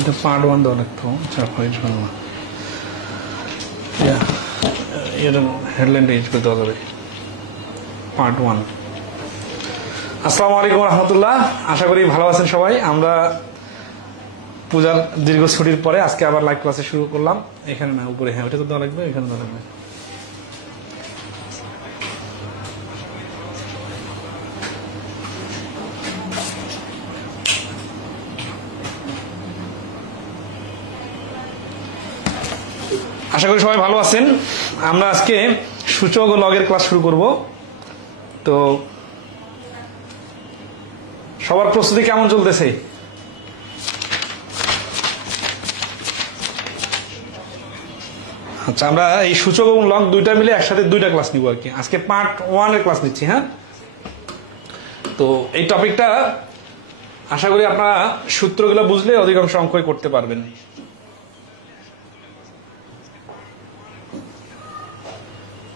এটা পার্ট 1 দেওয়া লাগতো চাপাই জন্য এর হেডলাইনটা ইউজ করে দেওয়া যাবে পার্ট 1। আসসালামু আলাইকুম রহমতুল্লাহ, আশা করি ভালো আছেন সবাই। আমরা পূজার দীর্ঘ ছুটির পরে আজকে আবার লাইভ ক্লাসে শুরু করলাম। এখানে না, উপরে, হ্যাঁ ওটা তো দেওয়া লাগবে, এখানে দেওয়া লাগবে। আশা করি সবাই ভালো আছেন। আমরা আজকে সূচক ও লগের ক্লাস শুরু করব। তো সবার প্রস্তুতি কেমন চলতেছে? আচ্ছা, আমরা এই সূচক এবং লগ দুইটা মিলে একসাথে দুইটা ক্লাস নিব আর কি। আজকে পার্ট 1 এর ক্লাস নিচ্ছি। হ্যাঁ, তো এই টপিকটা আশা করি আপনারা সূত্রগুলো বুঝলে অধিকাংশ অঙ্কই করতে পারবেন।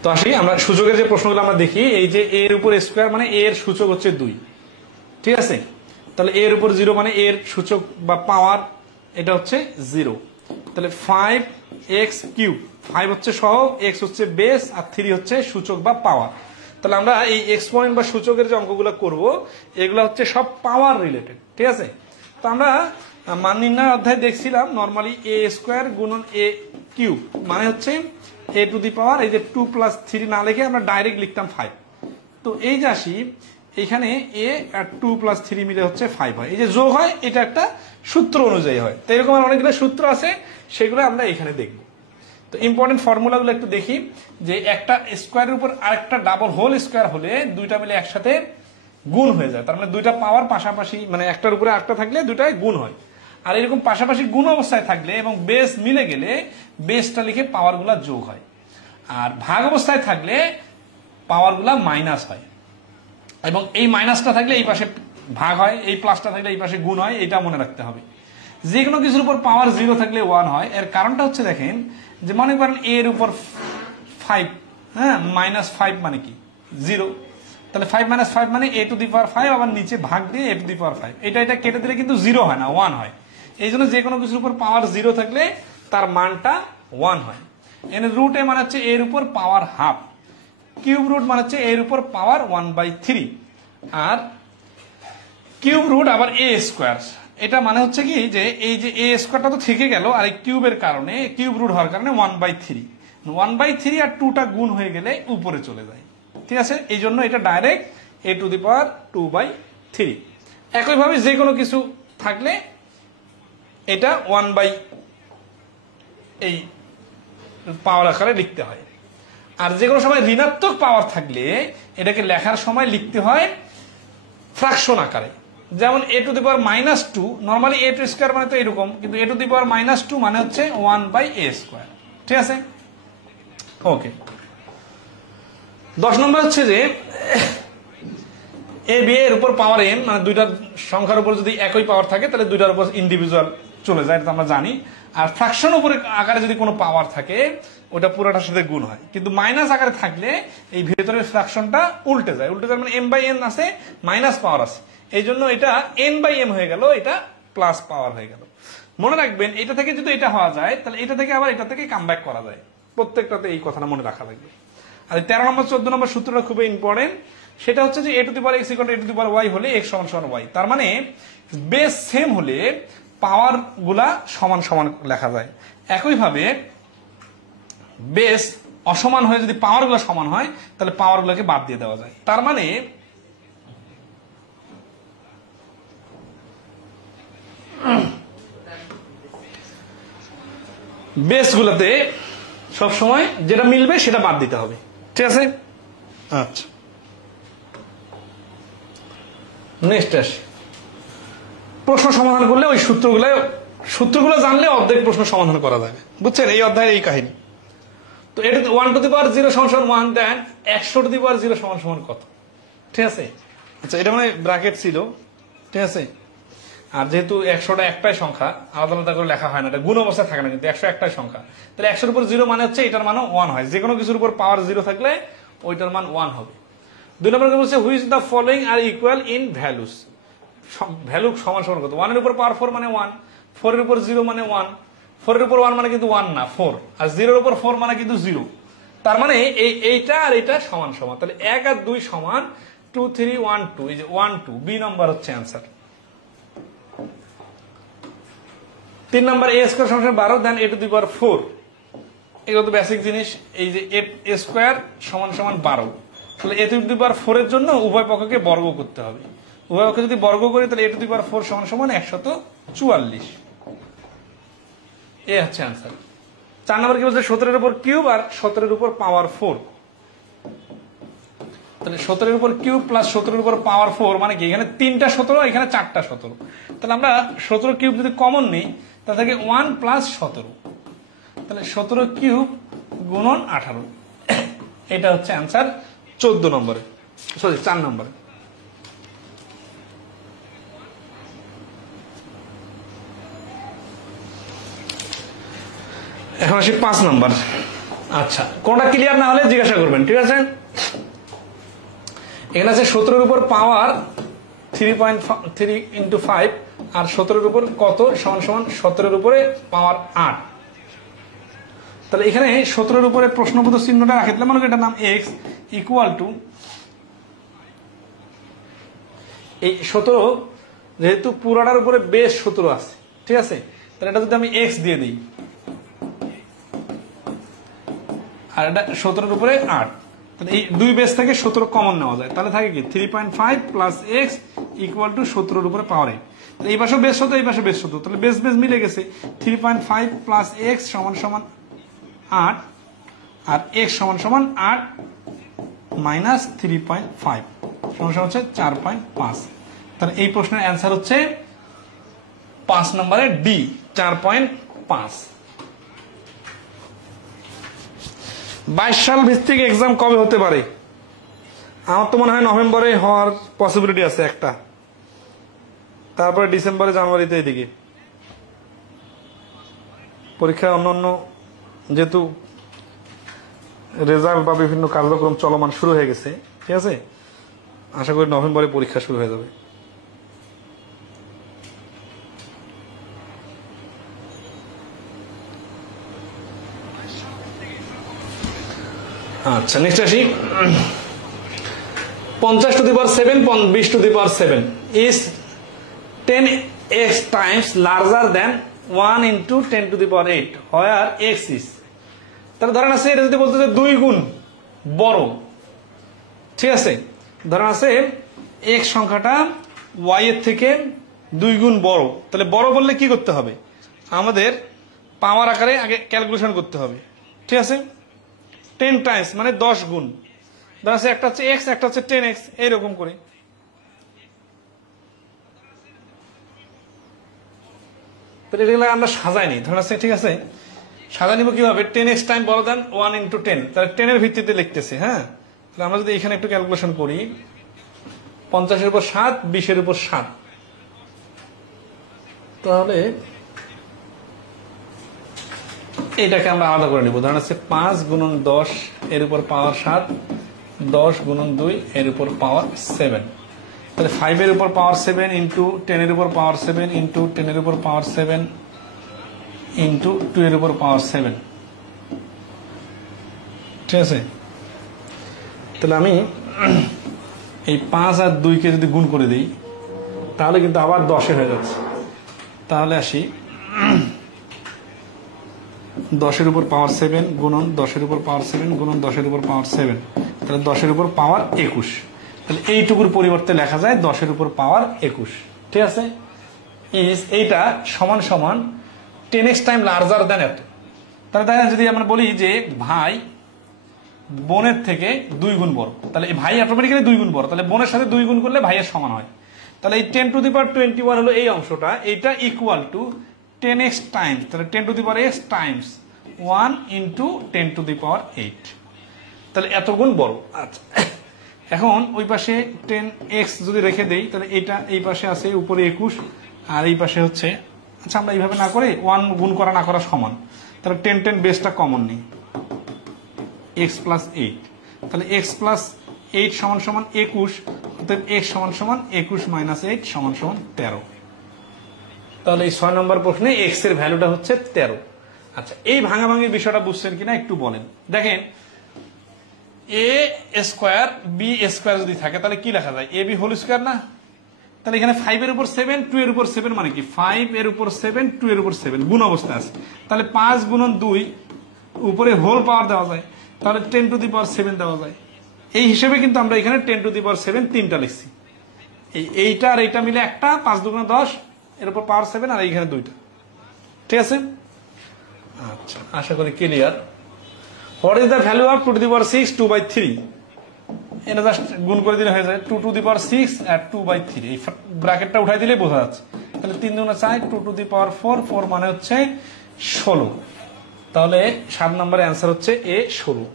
তো আসি আমরা সূচকের যে প্রশ্নগুলো আমরা দেখি, এই যে এর উপর স্কোয়ার মানে এর সূচক হচ্ছে 2, ঠিক আছে? তাহলে এর উপর 0 মানে এর সূচক বা পাওয়ার এটা হচ্ছে 0। তাহলে 5x কিউব, 5 হচ্ছে সহগ, x হচ্ছে বেস, আর 3 হচ্ছে সূচক বা পাওয়ার। তাহলে আমরা এই এক্সপোনেন্ট বা সূচকের যে অঙ্কগুলো করব এগুলো হচ্ছে সব পাওয়ার রিলেটেড, ঠিক আছে? তো আমরা মান নির্ণয় অধ্যায় দেখছিলাম নর্মালি a স্কোয়ার গুণন a কিউব মানে হচ্ছে a টু দি পাওয়ার, এই যে 2 + 3 না লিখে আমরা ডাইরেক্ট লিখতাম 5। তো এই যে আসি এখানে a আর 2 + 3 মিলে হচ্ছে 5 হয়। এই যে যোগ হয় এটা একটা সূত্র অনুযায়ী হয়। তো এরকম অনেকগুলো সূত্র আছে, সেগুলো আমরা এখানে দেখব। তো ইম্পর্টেন্ট ফর্মুলাগুলো একটু দেখি, যে একটা স্কোয়ারের উপর আরেকটা ডাবল হোল স্কোয়ার হলে দুইটা মিলে একসাথে গুণ হয়ে যায়। তার মানে দুইটা পাওয়ার পাশাপাশি, মানে একটার উপরে আরেকটা থাকলে দুইটাই গুণ হয়। আর এরকম পাশাপাশি গুণ অবস্থায় থাকলে এবং বেস মিলে গেলে বেসটা লিখে পাওয়ারগুলা যোগ হয়। আর ভাগ অবস্থায় থাকলে পাওয়ারগুলা মাইনাস হয়, এবং এই মাইনাসটা থাকলে এই পাশে ভাগ হয়, এই প্লাসটা থাকলে এই পাশে গুণ হয়। এটা মনে রাখতে হবে। যে কোনো কিছুর উপর পাওয়ার 0 থাকলে 1 হয়। এর কারণটা হচ্ছে দেখেন, যে মনে করেন এর উপর 5, হ্যাঁ, -5 মানে কি 0। তাহলে 5 - 5 মানে a টু দি পাওয়ার 5, আবার নিচে ভাগ দিয়ে a টু দি পাওয়ার 5। এটা কেটে দিলে কিন্তু 0 হয় না, 1 হয়। এই জন্য যে কোনো কিছুর উপর পাওয়ার 0 থাকলে তার মানটা 1 হয়। এখানে রুট এ মানে হচ্ছে এর উপর পাওয়ার হাফ, কিউব রুট মানে হচ্ছে এর উপর পাওয়ার 1/3, আর কিউব রুট আবার a স্কোয়ার। এটা মানে হচ্ছে কি, যে এই যে a স্কোয়ারটা তো থেকে গেল, আর এই কিউবের কারণে, কিউব রুট হওয়ার কারণে 1/3 আর 2টা গুণ হয়ে গেলে উপরে চলে যায়, ঠিক আছে? এই জন্য এটা ডাইরেক্ট a টু দি পাওয়ার 2/3। একইভাবে যে কোনো কিছু থাকলে এটা 1 এই পাওয়ার আকারে লিখতে হয়। আর যে কোনো সময় ঋণাত্মক পাওয়ার থাকলে এটাকে লেখার সময় লিখতে হয় ফ্র্যাকশন আকারে। যেমন a to the power -2, normally a to square মানে তো এরকম, কিন্তু a টু দি পাওয়ার -2 মানে হচ্ছে 1/a স্কোয়ার, ঠিক আছে? ওকে। 10 নম্বর হচ্ছে যে a b এর উপর পাওয়ার n, মানে দুইটা সংখ্যার উপর যদি একই পাওয়ার থাকে তাহলে দুইটার উপর ইন্ডিভিজুয়াল চলে যায়, এটা আমরা জানি। আর ফ্র্যাকশন উপরে আকারে যদি কোনো পাওয়ার থাকে ওটা পুরোটার সাথে গুণ হয়। কিন্তু মাইনাস আকারে থাকলে এই ভেতরের ফ্র্যাকশনটা উল্টে যায়। মানে m/n আছে, মাইনাস পাওয়ার আছে, এই জন্য এটা n/m হয়ে গেল, এটা প্লাস পাওয়ার হয়ে গেল। মনে রাখবেন, এটা থেকে যদি এটা হওয়া যায় তাহলে এটা থেকে আবার এটা থেকে কামব্যাক করা যায়। প্রত্যেকটাতে এই কথাটা মনে রাখা লাগবে। আর 13 নম্বর 14 নম্বর সূত্রটা খুবই ইম্পর্টেন্ট। সেটা হচ্ছে যে a to the power x = a to the power y হলে x = y। তার মানে বেস সেম হলে পাওয়ার গুলা সমান সমান লেখা যায়। একইভাবে বেস অসমান হয়ে যদি পাওয়ার গুলা সমান হয় তাহলে পাওয়ার গুলাকে বাদ দিয়ে দেওয়া যায়। তার মানে বেস গুলাতে সবসময় যেটা মিলবে সেটা বাদ দিতে হবে, ঠিক আছে? আচ্ছা, নেক্সট আসি। প্রশ্ন সমাধান করলে ওই সূত্রগুলো জানলে অর্ধেক প্রশ্ন সমাধান করা যাবে, বুঝছেন? এই অধ্যায়ের এই কাহিনী। তো এটা 1 two the power 0 = 1, then 100 two the পাওয়ার 0 = কত, ঠিক আছে? আচ্ছা, এটা মানে ব্র্যাকেট ছিল, ঠিক আছে? আর যেহেতু 100টা একটাই সংখ্যা, আলাদা আলাদা করে লেখা হয় না, এটা গুণ অবস্থায় থাকে না, কিন্তু 100 একটাই সংখ্যা। তাহলে 100-এর উপর 0 মানে হচ্ছে এটার মানও 1 হয়। যে কোনো কিছুর উপর পাওয়ার 0 থাকলে ওইটার মান 1 হবে। 2 নম্বর বলছে which the following R equal in values. Value সমান সমান কত? 1 এর উপর পাওয়ার 4 মানে 1, 4 এর উপর 0 মানে 1, 4 এর উপর 1 মানে কিন্তু 1 না 4, আর 0 এর উপর 4 মানে কিন্তু 0। তার মানে এইটা আর এটা সমান সমান, তাহলে 1 আর 2 সমান 2 3 1 2, এই যে 1 2 বি নাম্বার হচ্ছে आंसर। 3 নাম্বার a স্কয়ার সমান 12 দেন a টু দি পাওয়ার 4, এগুলো তো বেসিক জিনিস। এই যে a স্কয়ার সমান সমান 12, তাহলে a টু দি পাওয়ার 4 এর জন্য উভয় পক্ষকে বর্গ করতে হবে। উভয় পক্ষকে যদি বর্গ করি তাহলে a টু দি পাওয়ার 4 সমান সমান 144, এই হচ্ছে आंसर। 4 নাম্বার কি বলছে 17 এর উপর কিউব আর 17 এর উপর পাওয়ার 4, তাহলে 17 এর উপর কিউব প্লাস 17 এর উপর পাওয়ার 4 মানে কি এখানে 3টা 17 এখানে 4টা 17, তাহলে আমরা 17 কিউব যদি কমন নিই তাহলে থাকে 1 প্লাস 17, তাহলে 17 কিউব গুণন 18, এটা হচ্ছে आंसर 14 নম্বরে, সরি 4 নম্বরে। এখন আসি 5 নাম্বার। আচ্ছা, কোনটা ক্লিয়ার না হলে জিজ্ঞাসা করবেন, ঠিক আছে। এখানে আছে 17 এর উপর পাওয়ার 3.3 ইনটু 5 আর 17 এর উপর কত সমান সমান 17 এর উপরে পাওয়ার 8, তাহলে এখানে 17 এর উপরে প্রশ্নবোধক চিহ্নটা রাখতে দিলাম, মানে এটার নাম x ইকুয়াল টু এই 17, যেহেতু পুরাটার উপরে বেস 17 আছে, ঠিক আছে, তাহলে এটা যদি আমি x দিয়ে দিই আর এটা 17 এর উপরে 8, তাহলে এই দুই বেস থেকে 17 কমন নেওয়া যায়, তাহলে থাকে কি 3.5 প্লাস x ইকুয়াল টু 17 এর উপরে পাওয়ার 8, তাহলে এই পাশে বেস 17 এই পাশে বেস 17, তাহলে বেস বেস মিলে গেছে। 3.5 প্লাস x সমান সমান 8 আর x সমান সমান 8 মাইনাস 3.5 সমান সমান হচ্ছে 4.5, তাহলে এই প্রশ্নের অ্যান্সার হচ্ছে 5 নম্বরে ডি 4.5। 22 সাল ভিত্তিক এক্সাম কবে হতে পারে? আমার তো মনে হয় নভেম্বরে হওয়ার পসিবিলিটি আছে একটা, তারপরে ডিসেম্বরে জানুয়ারিতে এদিকে পরীক্ষা। অন্যান্য যেহেতু রেজাল্ট বা বিভিন্ন কার্যক্রম চলমান শুরু হয়ে গেছে, ঠিক আছে, আশা করি নভেম্বরে পরীক্ষা শুরু হয়ে যাবে। আচ্ছা, নেক্সট আসি। 50 two the power 7 20 two the power 7 is 10x times larger than 1 into 10 to the power 8 where x is, তাহলে ধরেন আছে এটা যদি বলতে যে 2 গুণ বড়, ঠিক আছে, ধরেন আছে x সংখ্যাটা y এর থেকে 2 গুণ বড়, তাহলে বড় বললে কি করতে হবে, আমাদের পাওয়ার আকারে আগে ক্যালকুলেশন করতে হবে, ঠিক আছে। 10 টাইমস মানে 10 গুণ, ধরেন আছে একটা হচ্ছে x একটা হচ্ছে 10x, এইরকম করে। এগুলো আমরা সাজাই নি, ধরেন আছে, ঠিক আছে, সাজা নিব কিভাবে, 10x টাইম বড় দেন 1 ইন্টু 10, তাহলে 10 এর ভিত্তিতে লিখতেছে। হ্যাঁ, তাহলে আমরা যদি এখানে একটু ক্যালকুলেশন করি, 50 এর উপর 7 20 এর উপর 7, তাহলে এইটাকে আমরা আলাদা করে নিব। ধরেন আছে 5 গুণন 10 এর উপর পাওয়ার 7, 10 গুণন 2 এর উপর পাওয়ার 7, তাহলে 5 এর উপর পাওয়ার 7 ইন্টু 10 এর উপর পাওয়ার 7 ইন্টু 10 এর উপর পাওয়ার 7 ইন্টু 2 এর উপর পাওয়ার 7, ঠিক আছে। তাহলে আমি এই 5 আর 2 কে যদি গুণ করে দিই তাহলে কিন্তু আবার 10 হয়ে যাচ্ছে। তাহলে আসি 10 এর উপর পাওয়ার 7 গুণন 10 এর উপর পাওয়ার 7 গুণন 10 এর উপর পাওয়ার 7, তাহলে 10 এর উপর পাওয়ার 21, তাহলে এইটুকুর পরিবর্তে লেখা যায় 10 এর উপর পাওয়ার 21, ঠিক আছে। এইটা সমান সমান 10x টাইম লার্জার দেন এত। তাহলে দেখেন যদি আমরা বলি যে ভাই বোনের থেকে 2 গুণ বড়, তাহলে ভাই অটোমেটিক্যালি 2 গুণ বড়, তাহলে বোনের সাথে 2 গুণ করলে ভাইয়ের সমান হয়। তাহলে এই 10 টু দি পাওয়ার 21 হলো এই অংশটা, এইটা ইকুয়াল টু 10x টাইমস, তাহলে 10 to the power x times 1 into 10 to the power 8, তাহলে এত গুণ বড়। আচ্ছা, এখন ওই পাশে 10x যদি রেখে দেই তাহলে এটা এই পাশে আছে উপরে 21 আর এই পাশে হচ্ছে, আচ্ছা আমরা এইভাবে না করে 1 গুণ করা না করা সমান, তাহলে 10 10 বেসটা কমন নেই, x প্লাস 8, তাহলে x প্লাস 8 সমান সমান 21, অর্থাৎ x সমান সমান 21 মাইনাস 8 সমান সমান 13। তাহলে এই 6 নম্বর প্রশ্নে এক্স এর ভ্যালুটা হচ্ছে 13। আচ্ছা, এই ভাঙাভাঙির বিষয়টা বুঝছেন কিনা একটু বলেন। দেখেন এ স্কোয়ার বি স্কোয়ার যদি থাকে তাহলে কি লেখা যায়, এ বি হোল স্কোয়ার না? তাহলে এখানে 5 এর উপর 7 2 এর উপর 7 মানে কি 5 এর উপর 7 2 এর উপর 7 গুণ অবস্থা আছে। তাহলে 5 গুণন 2 উপরে হোল পাওয়ার দেওয়া যায়, তাহলে 10 টু দি পাওয়ার 7 দেওয়া যায়। এই হিসেবে কিন্তু আমরা এখানে 10 টু দি পাওয়ার 7 তিনটা লিখছি। এইটা আর এইটা মিলে একটা, 5 দুগুণ 10 এর উপর পাওয়ার 7 আর এইখানে দুইটা। ঠিক আছে? আচ্ছা, আশা করি clear. What is the value of 2 to the power 6 2/3? এটা জাস্ট গুণ করে দিলে হয়ে যায় 2 টু দি পাওয়ার 6 আর 2/3। এই ব্র্যাকেটটা উঠাই দিলে বোঝা যাচ্ছে। তাহলে 3 দুগুণ 4 2 টু দি পাওয়ার 4 4 মানে হচ্ছে 16। তাহলে 7 নম্বরের অ্যান্সার হচ্ছে এ 16।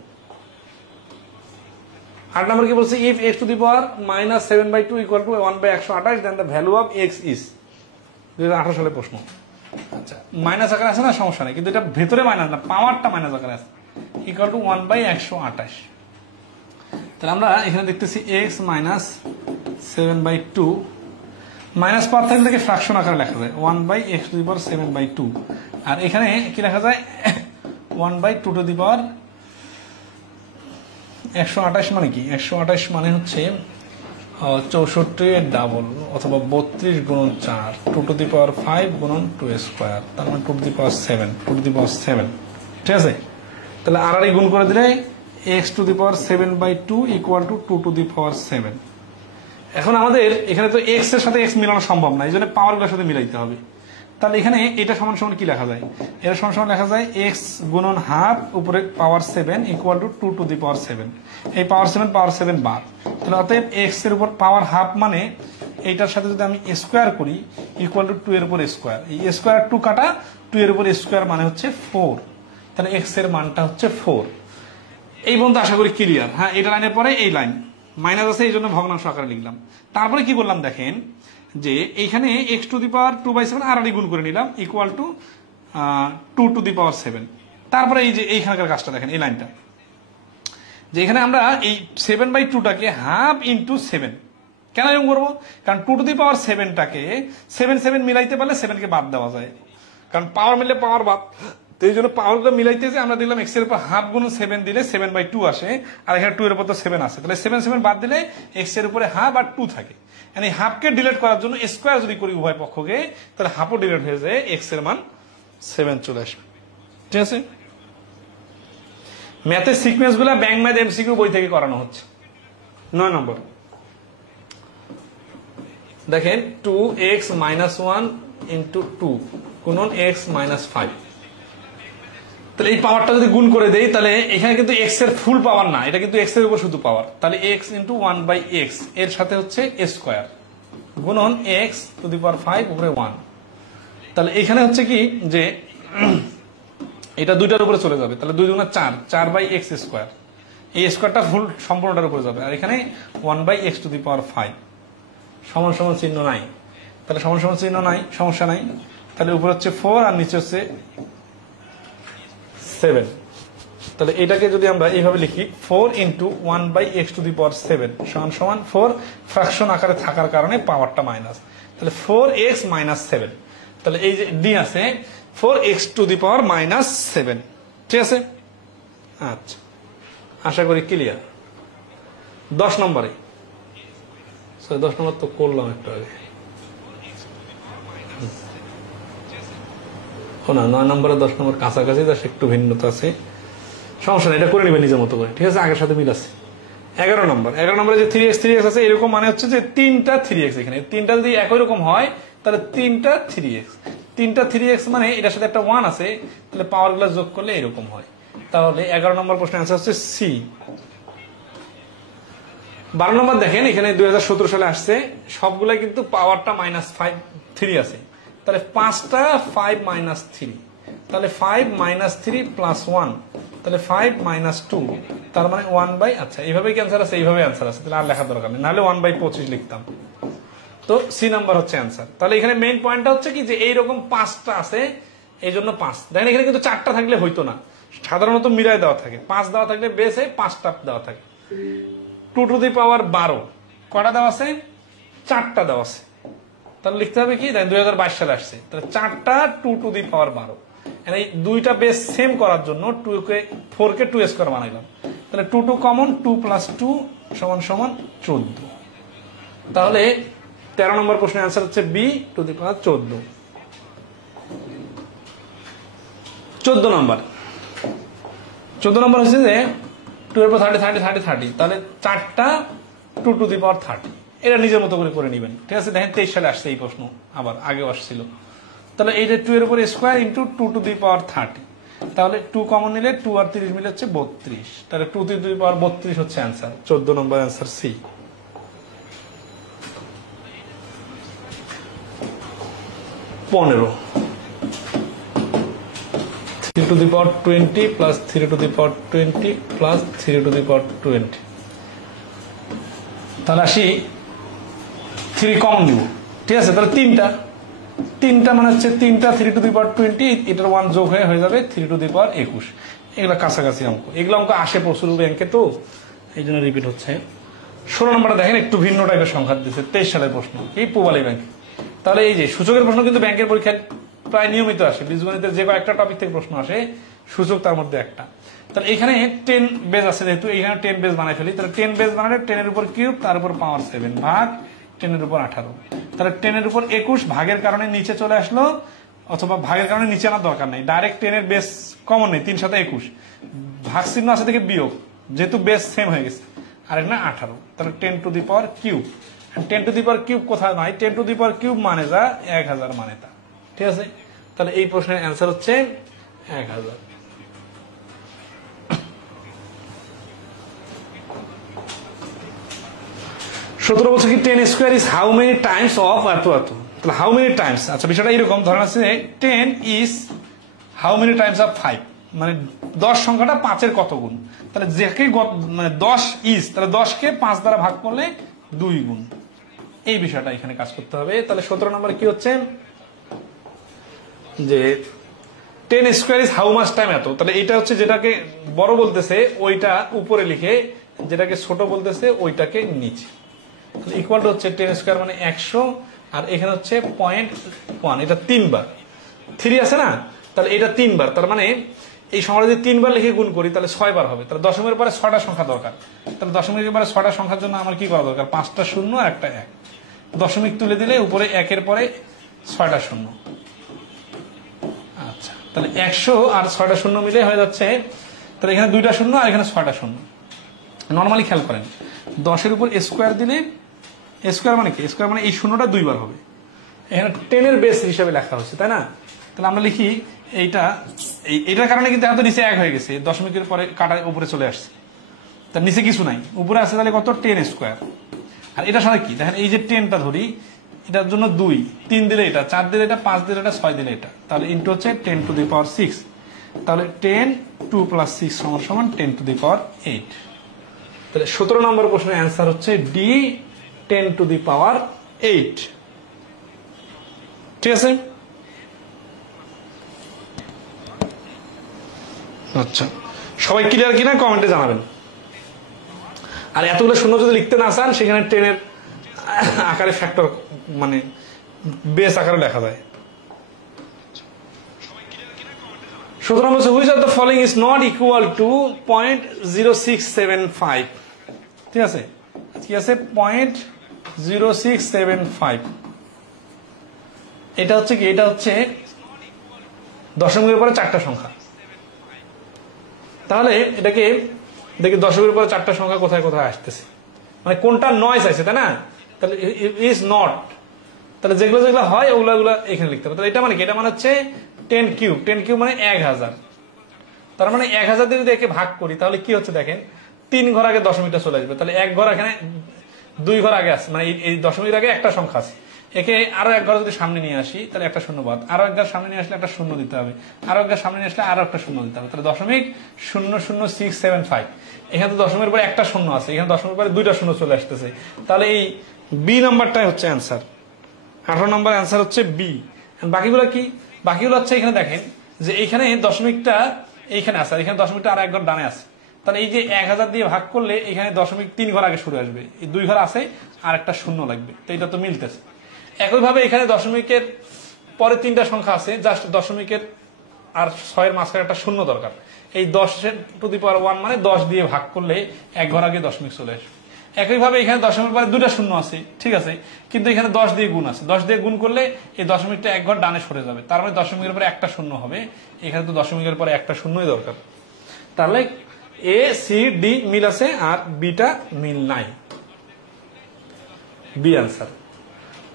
8 নম্বর কি বলছে, if x to the power -7/2 equal to 1/128 then the value of x is. 2018 সালের প্রশ্ন। আচ্ছা, মাইনাস আকারে আছে না, সমস্যা নেই, কিন্তু এটা ভেতরে মাইনাস না, পাওয়ারটা মাইনাস আকারে আছে। Equal to 1/128। তাহলে আমরা এখানে দেখতেছি x -7/2 মাইনাস পাওয়ার থাকলে থেকে ফ্র্যাকশন আকারে লেখা যায় 1/x টু দি পাওয়ার 7/2। আর এখানে কি লেখা যায় 1/2 টু দি পাওয়ার 128 মানে কি, 128 মানে হচ্ছে 64 এর ডাবল অথবা 32 গুণন 4 2 টু দি পাওয়ার 5 গুণন 2 স্কোয়ার, তার মানে 2 to the power 7 2 to the power 7। ঠিক আছে? তাহলে আর গুণ করে দিলে x to the power 7/2 equal to 2 to the power 7। এখন আমাদের এখানে তো x এর সাথে x মিলানো সম্ভব না, এই জন্য পাওয়ারগুলোর সাথে মিলাইতে হবে। তাহলে এখানে এটা সমান সমান কি লেখা যায়, এটা সমান সমান লেখা যায় x গুণন হাফ উপরে পাওয়ার 7 equal to 2 to the power 7। এই পাওয়ার 7 বাদ। তাহলে অতএব x এর উপর পাওয়ার হাফ মানে এইটার সাথে যদি আমি স্কোয়ার করি ইকুয়াল টু 2 এর উপর স্কোয়ার, এই স্কোয়ার 2 কাটা 2 এর উপর স্কোয়ার মানে হচ্ছে 4। তাহলে x এর মানটা হচ্ছে 4। এই পর্যন্ত আশা করি ক্লিয়ার। হ্যাঁ, এটা লাইনের পরে এই লাইন মাইনাস আছে, এই জন্য ভগ্নাংশ আকারে লিখলাম। তারপরে কি বললাম দেখেন, যে এইখানে x টু দি পাওয়ার 2/7 আর গুণ করে নিলাম equal to 2 to the power 7। তারপরে এই যে এইখানকার কাজটা দেখেন, এই লাইনটা যে এখানে আমরা এই 7/2টাকে হাফ ইন্টু 7 কেন এরকম করবো, কারণ 2 টু দি পাওয়ার 7টাকে 7 মিলাইতে পারলে 7কে বাদ দেওয়া যায়, কারণ পাওয়ার মিললে পাওয়ার বাদ। তো এই জন্য পাওয়ারগুলো মিলাইতে যে আমরা দিলাম x এর উপর হাফ গুণ 7 দিলে 7/2 আসে, আর এখানে 2 এর উপর তো 7 আসে, তাহলে 7 বাদ দিলে x এর উপরে হাফ আর 2 থাকে। এই হাফকে ডিলিট করার জন্য স্কোয়ার যদি করি উভয় পক্ষকে, তাহলে হাফও ডিলিট হয়ে যায়, x এর মান 7 চলে আসবে। ঠিক আছে? ম্যাথের সিকোয়েন্স গুলা ব্যাংক ম্যাথ এমসিকিউ বই থেকে করানো হচ্ছে। 9 নম্বর দেখেন 2x - 1 ইন্টু 2 গুণন x - 5। তাহলে এই পাওয়ারটা যদি গুণ করে দেই, তাহলে এখানে কিন্তু x এর ফুল পাওয়ার না, এটা কিন্তু x এর উপর শুধু পাওয়ার। তাহলে x ইন্টু 1/x এর সাথে হচ্ছে স্কোয়ার গুণন x টু দি পাওয়ার 5 উপরে 1। তাহলে এখানে হচ্ছে কি যে এটা দুইটার উপরে চলে যাবে, তাহলে 2 গুণা 4 4/x স্কোয়ার, এই স্কোয়ারটা ফুল সম্পূর্ণটার উপরে যাবে। আর এখানে 1/x টু দি পাওয়ার 5 সমান সমান চিহ্ন নাই, তাহলে সমান সমান চিহ্ন নাই, সমস্যা নাই। তাহলে উপরে হচ্ছে 4 আর নিচে হচ্ছে 7। তাহলে এটাকে যদি আমরা এইভাবে লিখি 4 into 1/x two the power 7 সমান সমান 4 ফ্র্যাকশন আকারে থাকার কারণে পাওয়ারটা মাইনাস, তাহলে 4x - 7। তাহলে এই যে ডি আছে 4x টু দি পাওয়ার -7। ঠিক আছে? আচ্ছা, আশা করি ক্লিয়ার। 10 নম্বরে 10 নম্বর তো করলাম একটু আগে। না, 9 নম্বরে 10 নম্বর কাছাকাছি, তার একটু ভিন্নতা আছে, সমস্যা নেই, এটা করে নেবেন নিজের মতো করে। ঠিক আছে? আগের সাথে মিল আছে। 11 নম্বরে যে 3x আছে এরকম মানে হচ্ছে যে 3টা 3x, এখানে 3টা যদি একই রকম হয় তাহলে 3টা 3x মানে এটার সাথে একটা 1 আছে, তাহলে পাওয়ার গুলো যোগ করলে এরকম হয়। তাহলে 11 নম্বর প্রশ্নের অ্যান্সার হচ্ছে সি। 12 নম্বর দেখেন, এখানে 2017 সালে আসছে, সবগুলাই কিন্তু পাওয়ারটা -3 আছে। তাহলে 5টা 5 - 3, তাহলে 5 - 3 + 1, তাহলে 5 - 2, তার মানে 1/, আচ্ছা এইভাবেই অ্যান্সার আছে, এইভাবে অ্যান্সার আছে, তাহলে আর লেখার দরকার নেই, নাহলে 1/25 লিখতাম। তো সি নাম্বার হচ্ছে অ্যান্সার। তাহলে এখানে মেইন পয়েন্টটা হচ্ছে কি যে এইরকম 5টা আছে, এই জন্য 5। দেখেন এখানে কিন্তু 4টা থাকলে হইতো না, সাধারণত মিলাই দেওয়া থাকে, 5 দেওয়া থাকলে বেসে 5টা দেওয়া থাকে। 2 টু দি পাওয়ার 12 কটা দেওয়া আছে, 4টা দেওয়া আছে। তাহলে লিখতে হবে কি 2022 সালে আসছে, তাহলে 4টা 2 টু দি পাওয়ার 12। এই দুইটা বেস সেম করার জন্য 4 কে 2 স্কয়ার বানাইলাম, তাহলে 2 2 কমন, 2 + 2 = 14। তাহলে 13 নম্বর প্রশ্নের आंसर হচ্ছে b টু দি পাওয়ার 14। 14 নম্বর হচ্ছে যে 2 এর উপর 30 30 30 30, তাহলে 4টা 2 টু দি পাওয়ার 30। এটা নিজের মতো করে নেবেন, ঠিক আছে। দেখেন 23 সালে আসছে এই প্রশ্ন, আবার আগেও আসছিল। তাহলে এই যে 2 এর উপর স্কয়ার ইনটু 2 টু দি পাওয়ার 30, তাহলে 2 কমন নিলে 2 আর 30 মিলে হচ্ছে 32, তাহলে 2 টু দি পাওয়ার 32 হচ্ছে आंसर। 14 নম্বর answer C. 15 3 to the power 20 plus 3 to the power 20 plus 3 to the power 20। তাহলে আসি 3 কমন নিব, ঠিক আছে। তাহলে তিনটা মানে হচ্ছে 3টা 3 টু দি পাওয়ার 20, এটার 1 যোগ হয়ে যাবে 3 টু দি পাওয়ার 21। এগুলো কাছাকাছি অঙ্ক, এগুলো অঙ্ক আসে প্রচুর ব্যাংকে, তো এই জন্য রিপিট হচ্ছে। 16 নম্বরটা দেখেন একটু ভিন্ন টাইপের সংখ্যা দিচ্ছে, 23 সালের প্রশ্ন, এই পূবালী ব্যাংক। তাহলে এই যে সূচকের প্রশ্ন কিন্তু ব্যাংকের পরীক্ষায় প্রায় নিয়মিত আসে, বীজগণিতের যে কয়েকটা টপিক থেকে প্রশ্ন আসে, সূচক তার মধ্যে একটা। তাহলে এখানে 10 বেজ আছে, যেহেতু এখানে 10 বেজ বানাই ফেলি, তাহলে 10 বেজ বানালে 10 এর উপর কিউব, তার উপর পাওয়ার 7 ভাগ 10 এর উপর 18, তাহলে 10 এর উপর 21 ভাগের কারণে নিচে চলে আসলো, অথবা ভাগের কারণে নিচে আনার দরকার নেই, ডাইরেক্ট 10 এর বেস কমন নেই, 3 7 21, ভাগ চিহ্ন আছে থেকে বিয়োগ, যেহেতু বেস সেম হয়ে গেছে, আর এটা 18, তাহলে 10 to the power cube. 10 to the power cube কোথায় নয়, 10 টু দি পাওয়ার কিউব মানে যা 1000 মানে তা, ঠিক আছে। তাহলে এই প্রশ্নের आंसर হচ্ছে 1000। সতেরো বলছে কি 10 square is how many Times of এত। তাহলে হাউ মেনি টাইমস, আচ্ছা বিষয়টা এরকম ধরেন আছে 10 is how many Times of 5, মানে 10 সংখ্যাটা 5 এর কত গুণ। তাহলে যাকে মানে 10 ইজ, তাহলে 10 কে 5 দ্বারা ভাগ করলে 2 গুণ, এই বিষয়টা এখানে কাজ করতে হবে। তাহলে 17 নম্বরে কি হচ্ছে যে 10 square is how much time এত, তাহলে এটা হচ্ছে যেটাকে বড় বলতেছে ওইটা উপরে লিখে, যেটাকে ছোট বলতেছে ওইটাকে নিচে। ইকুয়াল টু হচ্ছে 10 স্কয়ার মানে 100, আর এখানে হচ্ছে 0.1, এটা 3 বার, 3 আছে না, তাহলে এটা 3 বার, তার মানে এই সংখ্যা যদি 3 বার লিখে গুণ করি তাহলে 6 বার হবে। তাহলে দশমিকের পরে 6টা সংখ্যা দরকার, তাহলে দশমিকের পরে 6টা সংখ্যার জন্য আমার কি করা দরকার, 5টা শূন্য আর একটা 1, দশমিক তুলে দিলে উপরে 1-এর পরে 6টা শূন্য। আচ্ছা, তাহলে 100 আর 6টা শূন্য মিলে হয়ে যাচ্ছে, তাহলে এখানে 2টা শূন্য আর এখানে 6টা শূন্য। নর্মালি খেয়াল করেন, 10-এর উপর স্কোয়ার দিলে, স্কোয়ার মানে কি, স্কোয়ার মানে এই শূন্যটা 2 বার হবে, এখানে 10 এর বেস হিসাবে লেখা হচ্ছে, তাই না। তাহলে আমরা লিখি এইটার কারণে কিন্তু এত নিচে 1 হয়ে গেছে, দশমিকের পরে কাটা উপরে চলে আসছে, তার নিচে কিছু নাই, উপরে আছে তাহলে কত 10 স্কোয়ার। আর এটার সাথে কি দেখেন, এই যে 10টা ধরি, এটার জন্য 2, 3 দিলে এটা, 4 দিলে এটা, 5 দিলে এটা, 6 দিলে এটা, তাহলে ইন্টু হচ্ছে 10 টু দি পাওয়ার 6, তাহলে 10 2 + 6 = 10 টু দি পাওয়ার 8। তাহলে 17 নম্বর প্রশ্নের आंसर হচ্ছে ডি 10 টু দি পাওয়ার 8, ঠিক আছে। আচ্ছা, সবাই ক্লিয়ার কিনা কমেন্টে জানাবেন। আর এতগুলো শূন্য যদি লিখতে না চান, সেখানে 10 এর আকারে ফ্যাক্টর মানে বেস আকারে লেখা যায়। 17 নম্বর, which of the following is not equal to 0.0675, ঠিক আছে, কি আছে 0.0675, এটা হচ্ছে কি, এটা হচ্ছে দশমিকের পরে 4টা সংখ্যা। তাহলে এটাকে দেখি দশমিকের পরে 4টা সংখ্যা কোথায় কোথায় আসতেছে, মানে কোনটা নয় চাইছে, তাই না। তাহলে ইজ নট, তাহলে যেগুলো যেগুলো হয় ওগুলো এখানে লিখতে হবে। তাহলে এটা মানে কি, এটা মানে হচ্ছে 10 কিউব, 10 কিউব মানে 1000, তার মানে 1000 দিয়ে যদি একে ভাগ করি তাহলে কি হচ্ছে দেখেন, 3 ঘর আগে দশমিকটা চলে আসবে, তাহলে 1 ঘর এখানে 2 ঘর আগে আছে, মানে এই দশমিকের আগে একটা সংখ্যা আছে, একে আরো 1 ঘর যদি সামনে নিয়ে আসি তাহলে একটা শূন্য বাদ, আরো 1 ঘর সামনে নিয়ে আসলে একটা শূন্য দিতে হবে, আরো 1 ঘর সামনে নিয়ে আসলে আরো একটা শূন্য দিতে হবে, তাহলে 0.00675। এখানে তো দশমিকের পরে একটা শূন্য আছে, এখানে দশমিকের পরে 2টা শূন্য চলে আসতেছে, তাহলে এই বি নাম্বারটাই হচ্ছে आंसर। 18 নম্বর आंसर হচ্ছে বি। বাকিগুলো কি, বাকিগুলো হচ্ছে এখানে দেখেন যে এইখানে দশমিকটা এইখানে আছে, এখানে দশমিকটা আর 1 ঘর ডানে আছে, তাহলে এই যে 1000 দিয়ে ভাগ করলে এখানে দশমিক 3 ঘর আগে শুরু আসবে, এই 2 ঘর আছে আর একটা শূন্য লাগবে, তো এটা তো মিলতেছে। একইভাবে এখানে দশমিকের পরে 3টা সংখ্যা আছে, জাস্ট দশমিকের আর 6-এর মাঝখানে একটা শূন্য দরকার। এই 10^1 মানে 10 দিয়ে ভাগ করলে এক ঘর আগে দশমিক চলে আসবে। একইভাবে এখানে দশমিকের পরে 2টা শূন্য আছে, ঠিক আছে, কিন্তু এখানে 10 দিয়ে গুণ আছে, 10 দিয়ে গুণ করলে এই দশমিকটা এক ঘর ডানে সরে যাবে, তার মানে দশমিকের পরে একটা শূন্য হবে। এখানে তো দশমিকের পরে একটা শূন্যই দরকার। তাহলে এ সি ডি মিল আছে আর বিটা মিল নাই, বি আনসার।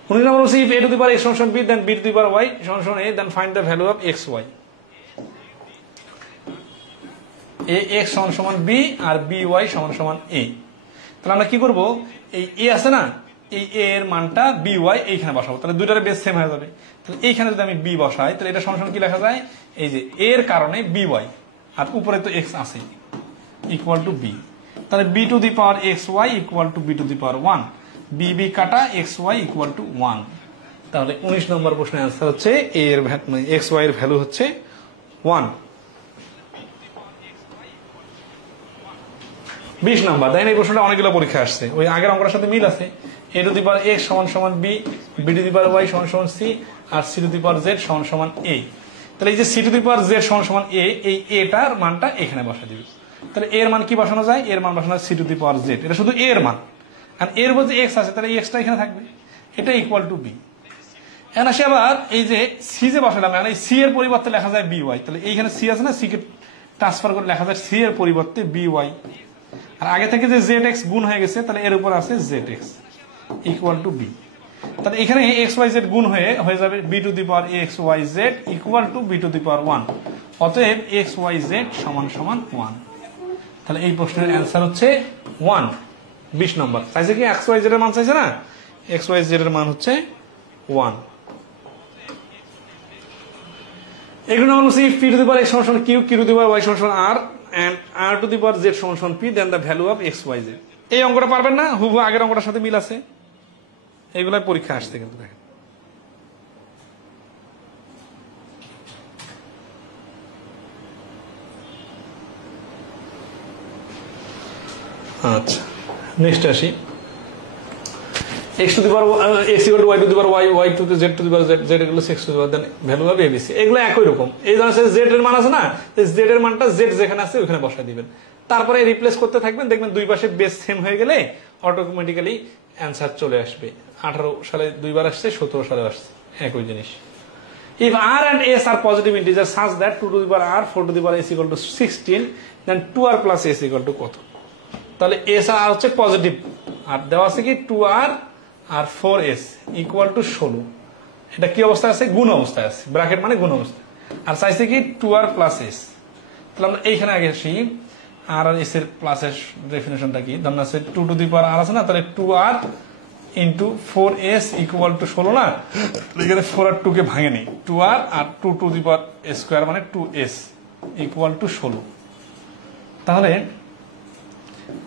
19 নম্বর বলছি if a to the power x সমান b then b to the power y সমান a then find the value of x y। a x সমান b আর b y সমান a। তাহলে আমরা কি করব, এই a আছে না, এই a এর মানটা b y এইখানে বসাবো, তাহলে দুইটার বেস সেম হয়ে যাবে। তাহলে এইখানে যদি আমি b বসাই তাহলে এটা সমান কি লেখা যায়, এই যে a এর কারণে b y আর উপরে তো x আছে ইকুয়াল টু b, তাহলে b to the power x y equal to b to the power 1, b b কাটা x y ইকুয়াল টু 1। তাহলে 19 নম্বর প্রশ্নের आंसर হচ্ছে a এর x y এর ভ্যালু হচ্ছে 1। 20 নম্বর, দেখেন এই প্রশ্নটা অনেকগুলো পরীক্ষা আসছে, ওই আগের অঙ্কটার সাথে মিল আছে। a to the power x সমান b, b to the power y সমান c R c to the power z সমান a। তাহলে এই যে c to the power z সমান a, এই a টার মানটা এখানে বসা দিবে। তাহলে এর মান কি বসানো যায়, এর মান বসানো যায় c to the power z, এটা শুধু a এর মান, আর এর মধ্যে x আছে তাহলে এই x টা এখানে থাকবে, এটা ইকুয়াল টু b। এখন আসি আবার এই যে c যে বসালাম, মানে এই c এর পরিবর্তে লেখা যায় by, তাহলে এইখানে c আছে না, c কে ট্রান্সফার করে লেখা যায় c এর পরিবর্তে by, আর আগে থেকে যে zx গুণ হয়ে গেছে তাহলে এর উপর আছে zx ইকুয়াল টু b। তাহলে এখানে xyz গুণ হয়ে যাবে b to the power xyz equal to b to the power 1, অতএব xyz সমান 1। তাহলে এই প্রশ্নের অ্যান্সার হচ্ছে 1। 20 নম্বর চাইছে কি xyz এর মান চাইছে না, xyz এর মান হচ্ছে 1। এগুলো আমরা বলছি p to the power x সমান q, q to the power y সমান r and r to the power z সমান p then the value of xyz। এই অঙ্কটা পারবেন না, হুবহু আগের অঙ্কটার সাথে মিল আছে, এগুলাই পরীক্ষা আসছে কিন্তু দেখেন। আচ্ছা নেক্সট আসি, x to the power x equal to y to the power y, y to the z to the power z, z equal to x to the power then value of abc। এগুলো একই রকম, এই ধরনের z এর মান আছে না, z এর মানটা z যেখানে আছে ওখানে বসাই দিবেন, তারপরে রিপ্লেস করতে থাকবেন, দেখবেন দুই পাশে বেস সেম হয়ে গেলে অটোমেটিক্যালি অ্যানসার চলে আসবে। 18 সালে দুইবার আসছে, 17 সালে আসছে, একই জিনিস। if r and s are positive integers such that 2 to the power r 4 to the power s equal to 16 then 2r plus s equal to কত, তাহলে s আর হচ্ছে পজিটিভ, আর দেওয়া আছে কি 2r R 4s equal to 16, এটা কি অবস্থায় আছে, গুণ অবস্থায় আছে, ব্র্যাকেট মানে গুণ অবস্থা, আর চাইছে কি 2r plus s। তাহলে আমরা এইখানে আগে আসি, r আর s এর প্লাস এর ডেফিনিশনটা কি, ধরুন আছে 2 to the power r আছে না, তাহলে 2r into 4s equal to 16 না, এখানে 4 আর 2 কে ভাঙে নেই, 2r আর 2 to the power স্কয়ার মানে 2s ইকুয়াল টু 16। তাহলে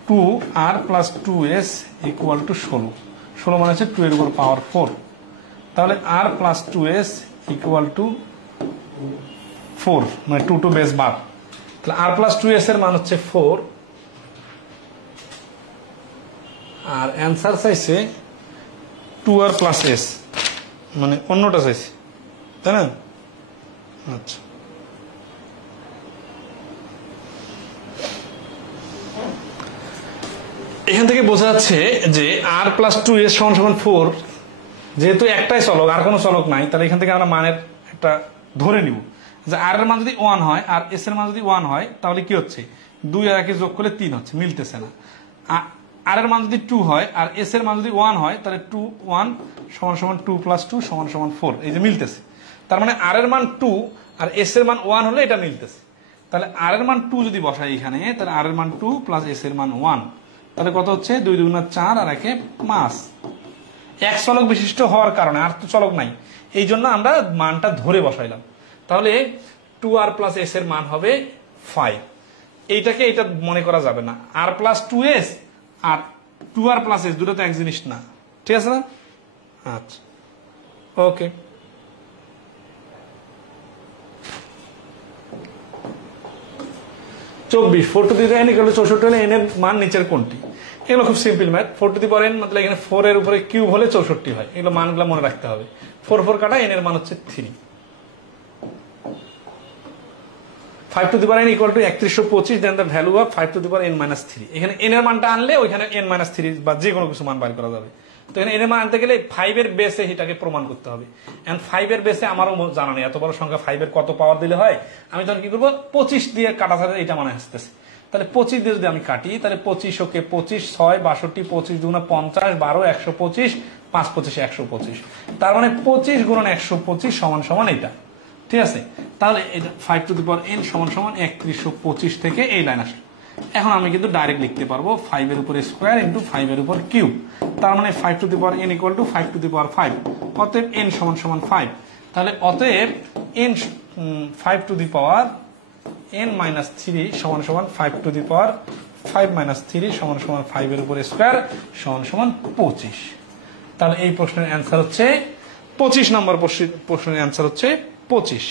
2r plus 2s equal to 16, 16 মানে হচ্ছে 2 এর উপর পাওয়ার 4, তাহলে r plus 2s equal to 4 মানে 2 টু বেস 12, তাহলে r plus 2s এর মান হচ্ছে 4, আর অ্যান্সার চাইছে 2r plus s মানে অন্যটা চাইছে, তাই না? আচ্ছা এখান থেকে বোঝা যাচ্ছে যে r plus 2s সমান 4, যেহেতু একটাই চলক আর কোনো চলক নাই, তাহলে এখান থেকে আমরা মানের একটা ধরে নিব যে r এর মান যদি 1 হয় আর s এর মান যদি 1 হয় তাহলে কি হচ্ছে, 2 আর 1 যোগ করলে 3 হচ্ছে, মিলতেছে না। r এর মান যদি 2 হয় আর s এর মান যদি 1 হয় তাহলে 2 1 সমান 2 plus 2 সমান 4, এই যে মিলতেছে। তার মানে r এর মান 2 আর s এর মান 1 হলে এটা মিলতেছে। তাহলে r এর মান 2 যদি বসাই এখানে, তাহলে r এর মান 2 প্লাস s এর মান 1, তাহলে কত হচ্ছে 2 2 গুণা 4 আর 1 5। এক চলক বিশিষ্ট হওয়ার কারণে, আর তো চলক নাই, এই জন্য আমরা মানটা ধরে বসাইলাম। তাহলে 2r প্লাস s এর মান হবে 5, এইটাকে এটা মনে করা যাবে না, r প্লাস 2s আর 2r প্লাস s দুটো তো এক জিনিস না, ঠিক আছে না? আচ্ছা ওকে। চব্বিশ 4 to the n equal to 64 হলে n এর মান নিচের কোনটি? এগুলো খুব simple math. 4 to the power n মানে এখানে 4 এর উপরে কিউব হলে 64 হয়, এগুলো মানগুলো মনে রাখতে হবে। 4 4 কাটা, n এর মান হচ্ছে 3। 5 to the power n equal to 3125, then the value of 5 to the power n minus 3। এখানে n এর মানটা আনলে ওইখানে n মাইনাস 3 বা যে কোনো কিছু মান বাইর করা যাবে। তো এখানে n এর মান আনতে গেলে 5 এর বেসে এটাকে প্রমাণ করতে হবে। এন্ড 5 এর বেসে আমারও জানা নেই এত বড় সংখ্যা 5 এর কত পাওয়ার দিলে হয়। আমি তখন কি করব, 25 দিয়ে কাটা ছাড়া এটা মনে আসতেছে। তাহলে 25 দিয়ে যদি আমি কাটি, তাহলে 25 ওকে 25 6 62, 25 দুগুণা 50, 12 125, 5 25 125। তার মানে 25 গুণন 125 সমান সমান এটা। ঠিক আছে, তাহলে এটা 5 টু দি পাওয়ার n সমান সমান 3125 থেকে এই লাইন আসলো। এখন আমি কিন্তু ডাইরেক্ট লিখতে পারবো 5 এর উপর স্কয়ার ইনটু 5 এর উপর কিউব। তার মানে 5 to the power n equal to 5 to the power 5। অতএব n সমান সমান 5। তাহলে অতএব n 5 to the power n minus 3 সমান সমান 5 টু দি পাওয়ার 5 মাইনাস 3 সমান সমান 5 এর উপর স্কয়ার সমান সমান 25। তাহলে এই প্রশ্নের অ্যান্সার হচ্ছে 25 নম্বর প্রশ্নের অ্যান্সার হচ্ছে 25।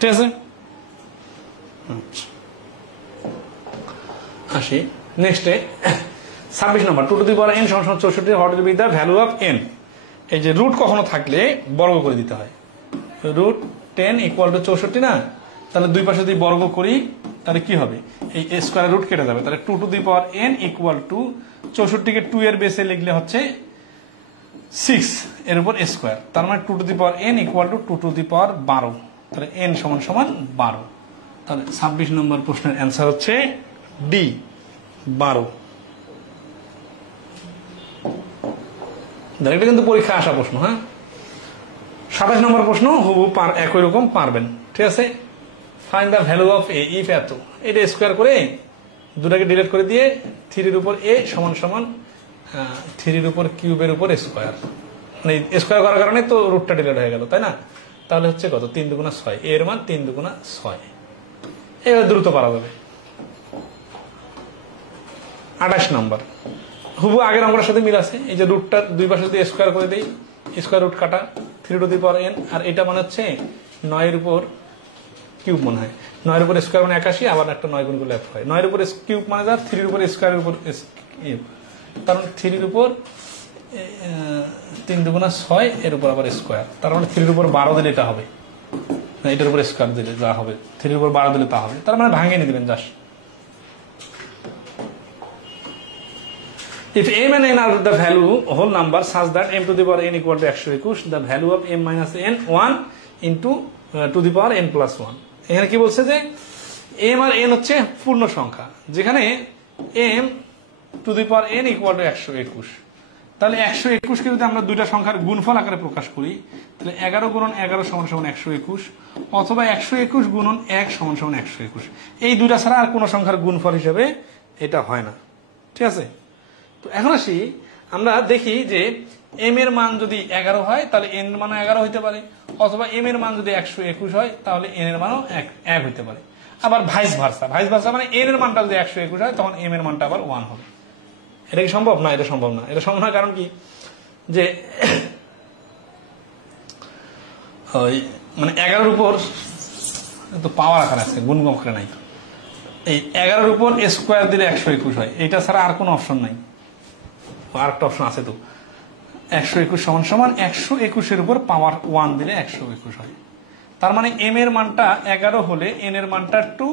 ঠিক আছে, আসি নেক্সটে 26 নম্বর। 2 টু দি পাওয়ার n সমান সমান 64, what will be the value of n। এই যে রুট কখনো থাকলে বর্গ করে দিতে হয়। রুট 10 ইকুয়াল টু 64 না, তাহলে দুই পাশে যদি বর্গ করি তাহলে কি হবে, এই স্কয়ার রুট কেটে যাবে। তাহলে 2 to the power n equal two 64 কে 2 এর বেসে লিখলে হচ্ছে 6 এর উপর স্কয়ার। তার মানে 2 to the power n equal to 2 to the power 12। তাহলে n সমান সমান 12। তাহলে 26 নম্বর প্রশ্নের অ্যান্সার হচ্ছে ডি 12। এটা কিন্তু পরীক্ষা আসা প্রশ্ন। হ্যাঁ, 27 নম্বর প্রশ্ন হুবহু একই রকম পারবেন। ঠিক আছে, find the value of A if এত। এটা স্কোয়ার করে দুটাকে ডিলিট করে দিয়ে 3 এর উপর এ সমান সমান 3 এর উপর কিউবের উপর স্কোয়ার, মানে স্কোয়ার করার কারণে তো রুটটা ডিলিট হয়ে গেল, তাই না? তাহলে হচ্ছে কত, 3 দুগুণা 6, এর মান 3 দুগুণা 6। এবার দ্রুত পারা যাবে। 28 নম্বর হুবহু আগের অঙ্কটার সাথে মিল আছে। এই যে রুটটা দুই পাশে যদি স্কোয়ার করে দেই, স্কোয়ার রুট কাটা 3 টু দি পাওয়ার n, আর এটা মানে হচ্ছে 9 এর উপর কিউব মনে হয়। 9 এর উপর স্কোয়ার মানে 81, আবার একটা 9 গুণ করলে হয়। 9 এর উপর কিউব মানে যা 3 এর উপর স্কোয়ারের উপর কিউব, কারণ 3 এর উপর 3 দুগুণা 6 এর উপর আবার স্কোয়ার। তার মানে 3 এর উপর 12 দিলে এটা হবে, এটার উপর স্কোয়ার দিলে যা হবে 3 এর উপর 12 দিলে তা হবে। তার মানে ভাঙিয়ে নিয়ে দিবেন just. If m and n are the value whole number such that m to the power n equal to 121, the value of m minus n 1 into to the power n plus 1. এখানে কি বলছে যে m আর n হচ্ছে পূর্ণ সংখ্যা, যেখানে m to the power n equal to 121। তাহলে 121 কে যদি আমরা দুইটা সংখ্যার গুণফল আকারে প্রকাশ করি, তাহলে 11 গুণন 11 সমান সমান 121, অথবা 121 গুণন 1 সমান সমান 121। এই দুইটা ছাড়া আর কোনো সংখ্যার গুণফল হিসেবে এটা হয় না। ঠিক আছে, তো এখন আসি আমরা দেখি যে m এর মান যদি 11 হয় তাহলে n এর মানও 11 হইতে পারে, অথবা m এর মান যদি 121 হয় তাহলে n এর মানও 1 হইতে পারে। আবার ভাইস ভার্সা মানে n এর মানটা যদি 121 হয় তখন m এর মানটা আবার 1 হবে। এটা কি সম্ভব? না, এটা সম্ভব না। এটা সম্ভব না, কারণ কি, যে ওই মানে 11-র উপর তো পাওয়ার আকারে আছে, গুণ আকারে নাই। এই 11-র উপর স্কোয়ার দিলে 121 হয়, এটা ছাড়া আর কোনো অপশন নাই। আর একটা অপশন আছে তো, 121 সমান সমান 121-এর উপর পাওয়ার 1 দিলে 121 হয়। তার মানে m এর মানটা 11 হলে n এর মানটা 2,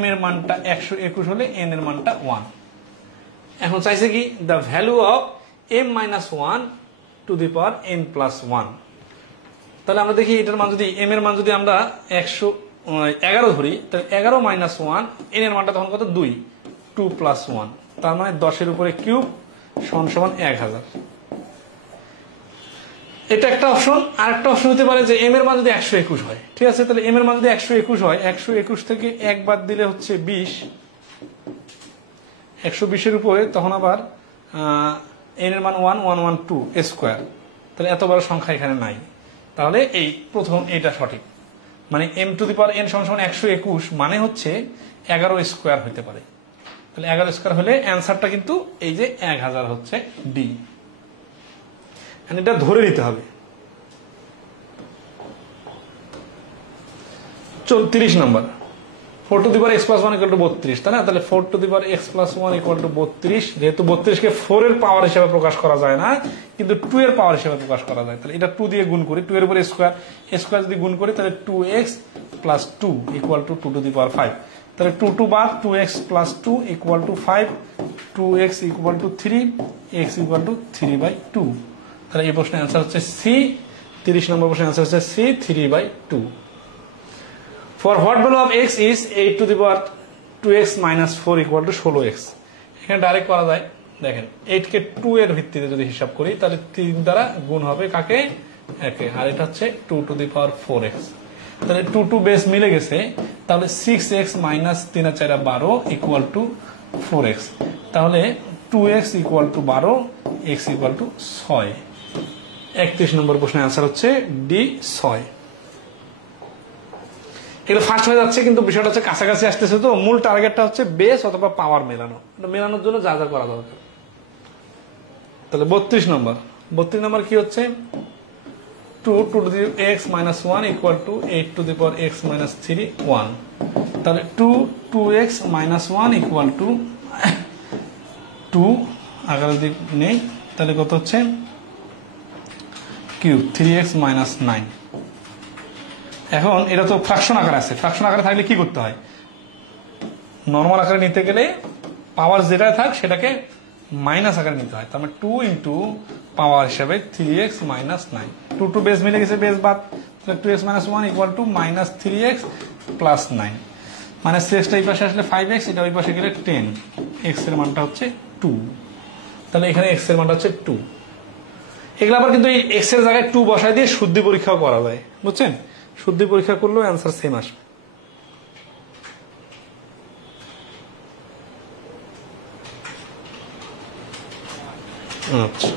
m এর মানটা 121 হলে n এর মানটা 1। এখন চাইছে কি, the value of m minus 1 two the power n plus 1। তাহলে আমরা দেখি এটার মান যদি m এর মান যদি আমরা 111 ধরি, তাহলে 11 মাইনাস 1, n এর মানটা তখন কত, 2, 2 প্লাস 1। তার মানে 10-এর উপরে কিউব সমান সমান 1000। এটা একটা অপশন। আর একটা অপশন হতে পারে যে m এর মান যদি 121 হয়। ঠিক আছে, তাহলে m এর মান যদি 121 হয়, 121 থেকে 1 বাদ দিলে হচ্ছে 20, 120-এর উপরে তখন আবার n এর মান 1, 1, 1, 2 স্কোয়ার। তাহলে এত বড় সংখ্যা এখানে নাই। তাহলে এই প্রথম এইটা সঠিক, মানে m two the power n সমান সমান 121 মানে হচ্ছে 11 স্কোয়ার হইতে পারে। তাহলে 11 স্কোয়ার হলে অ্যান্সারটা কিন্তু এই যে 1000 হচ্ছে ডি। এটা ধরে নিতে হবে। 34 নম্বর 4 to the power x plus 1 equal two 32, তাই না? তাহলে 4 to the power x plus 1 equal two 32, যেহেতু 32 কে 4 এর পাওয়ার হিসেবে প্রকাশ করা যায় না, কিন্তু 2 এর পাওয়ার হিসেবে প্রকাশ করা যায়। তাহলে এটা 2 দিয়ে গুণ করি, 2 এর উপর স্কয়ার যদি গুণ করি তাহলে 2x plus 2 equal to 2 to the power 5। তাহলে 2 2 বাদ, 2x plus 2 equal to 5, 2x equal to 3, x equal to 3/2। তাহলে এই প্রশ্নের অ্যান্সার হচ্ছে সি। 30 নম্বর প্রশ্নের অ্যান্সার হচ্ছে C, 3/2। For what value of x is 8 to the power 2x minus 4 equal to 16x? এখানে direct করা যায়। দেখেন 8 কে 2 এর ভিত্তিতে যদি হিসাব করি তাহলে 3 দ্বারা গুণ হবে কাকে? একে। আর এটা হচ্ছে 2 to the power 4x। তাহলে 2 2 বেস মিলে গেছে, তাহলে 6x minus 3 R 4 12 equal to 4x। তাহলে 2x equal to 12, x equal to 6। 31 নম্বর প্রশ্নের অ্যান্সার হচ্ছে ডি, 6। এগুলো ফার্স্ট হয়ে যাচ্ছে, কিন্তু বিষয়টা হচ্ছে কাছাকাছি আসতেছে। তো মূল টার্গেটটা হচ্ছে বেস অথবা পাওয়ার মেলানো, মেলানোর জন্য যা যা করা দরকার। তাহলে 32 নম্বর কি হচ্ছে? 2 to the x minus 1 equal to 8 to the power x minus 3, 1। তাহলে 2x minus 1 equal to 2, আগে যদি নেই তাহলে কত হচ্ছে? Cube 3x minus 9। এখন এটা তো ফ্র্যাকশন আকারে আছে, ফ্র্যাকশন আকারে থাকলে কি করতে হয়? নরমাল আকারে নিতে গেলে পাওয়ার যেটা থাক সেটাকে মাইনাস আকারে নিতে হয়। তার মানে 2 ইন্টু পাওয়ার হিসাবে 3x minus 9, 2 2 বেস মিলে গেছে, বেস বাদ, তাহলে 2x minus 1 equal two minus 3x plus 9। মানে 6টা এই পাশে আসলে 5x, এটা ওই পাশে গেলে 10, x এর মানটা হচ্ছে 2। তাহলে এখানে x এর মানটা হচ্ছে 2। এগুলো আবার কিন্তু এই x এর জায়গায় 2 বসায় দিয়ে শুদ্ধি পরীক্ষাও করা যায়, বুঝছেন? শুদ্ধি পরীক্ষা করলেও অ্যান্সার সেম আসবে। আচ্ছা,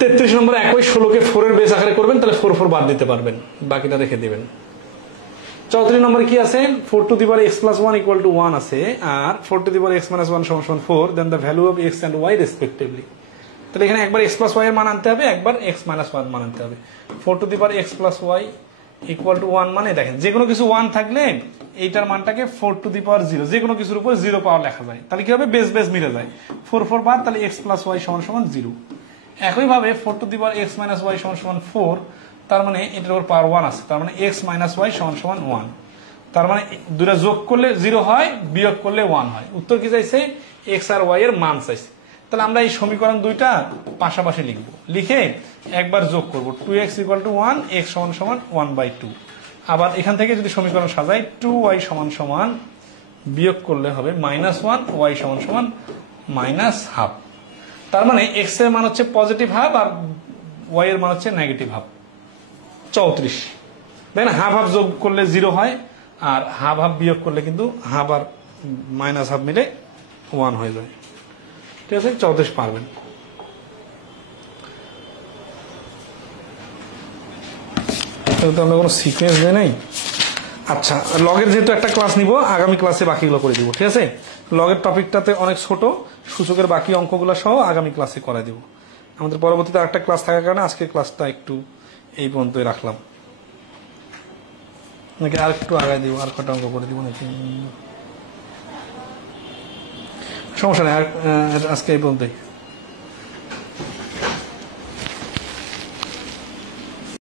33 নম্বর একই 16কে 4 এর বেস আকারে করবেন, তাহলে 4 4 বাদ দিতে পারবেন, বাকিটা রেখে দিবেন। 34 নম্বর কি আছে? 4 to the power x plus 1 equal to 1 আছে, আর 4 to the power x minus 1 সমান 4, then the value of x and y respectively. তাহলে এখানে একবার x প্লাস y এর মান আনতে হবে, একবার x মাইনাস y এর মান আনতে হবে। 4 to the power x plus y equal to 1 মানে দেখেন যে কোনো কিছু 1 থাকলে এইটার মানটাকে 4 টু দি পাওয়ার 0, যে কোনো কিছুর উপর 0 পাওয়ার লেখা যায়। তাহলে কি হবে? বেস বেস মিলে যায়, 4 4 বাদ, তাহলে x প্লাস y সমান সমান 0। একইভাবে 4 to the power x minus y সমান সমান 4, তার মানে এটার উপর পাওয়ার 1 আছে, তার মানে x মাইনাস y সমান সমান 1। তার মানে দুটা যোগ করলে 0 হয়, বিয়োগ করলে 1 হয়। উত্তর কি চাইছে? x আর y এর মান চাইছে। তাহলে আমরা এই সমীকরণ দুইটা পাশাপাশি লিখব, লিখে একবার যোগ করব, 2x ইকুয়াল টু 1, x সমান সমান 1/2। আবার এখান থেকে যদি সমীকরণ সাজাই, 2y সমান সমান বিয়োগ করলে হবে -1, y সমান সমান -1/2। তার মানে x এর মান হচ্ছে পজিটিভ হাফ আর y এর মান হচ্ছে নেগেটিভ হাফ। 34 দেখেন, হাফ হাফ যোগ করলে 0 হয়, আর হাফ হাফ বিয়োগ করলে কিন্তু হাফ আর মাইনাস হাফ মিলে 1 হয়ে যায়। ঠিক আছে, 34 পারবেন। তো আমরা কোনো সিকোয়েন্স দেয় নাই। আচ্ছা, লগের যেহেতু একটা ক্লাস নিব, আগামী ক্লাসে বাকিগুলো করে দিব। ঠিক আছে, লগের টপিকটাতে অনেক ছোট, সূচকের বাকি অঙ্কগুলো সহ আগামী ক্লাসে করে দিব। আমাদের পরবর্তীতে আরেকটা ক্লাস থাকার কারণে আজকের ক্লাসটা একটু এই পর্যন্তই রাখলাম। নাকি আর একটু আগায় দিব, আর কটা অঙ্ক করে দিব নাকি? সমস্যা নেই, আজকে এই পর্যন্তই।